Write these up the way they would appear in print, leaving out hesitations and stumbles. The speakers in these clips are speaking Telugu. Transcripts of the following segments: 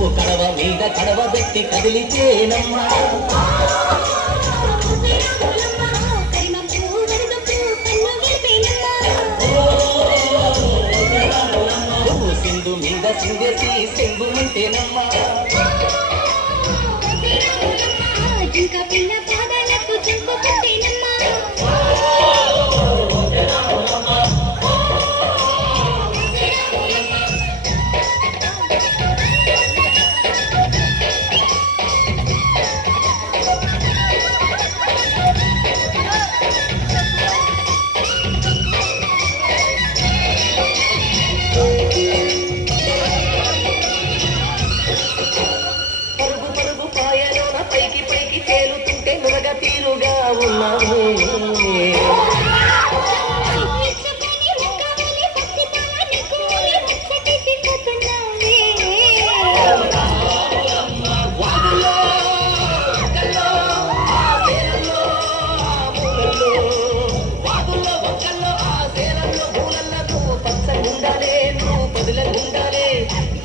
నువ్వు కడవ మీద కడవ పెట్టి కదిలితేనమ్మా నువ్వు సింధు మీద సింగేసి సెంగుంటేనమ్మా ఇంకా పిల్ల పాదాలకు చెంపు పెట్టేనమ్మా పరుగు పరుగు పాయలోన పైకి పైకి తేలుతుంటే మునగ తీరుగా ఉన్నావు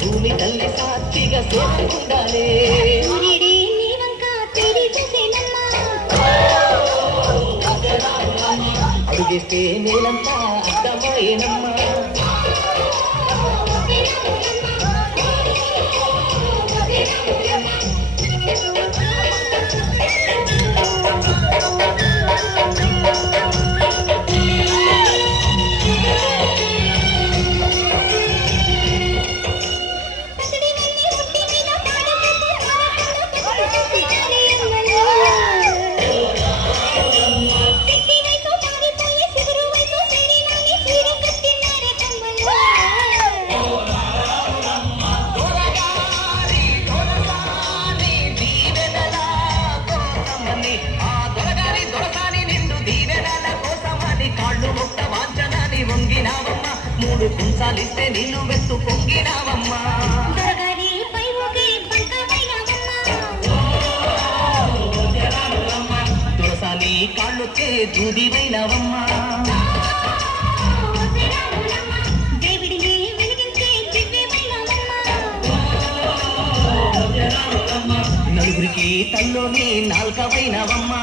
భూమి తల్లి సాక్షిగా సేవకుండాలే అడుగేస్తే నేలంతా అర్థమయ్యేనమ్మా మూడు కుంచాలిస్తే నీళ్ళు వెత్తు పొంగినావమ్మా తులసాని కాళ్ళొచ్చే దూదివైనవమ్మా నలుగురికి తల్లోని నాల్కవైనవమ్మా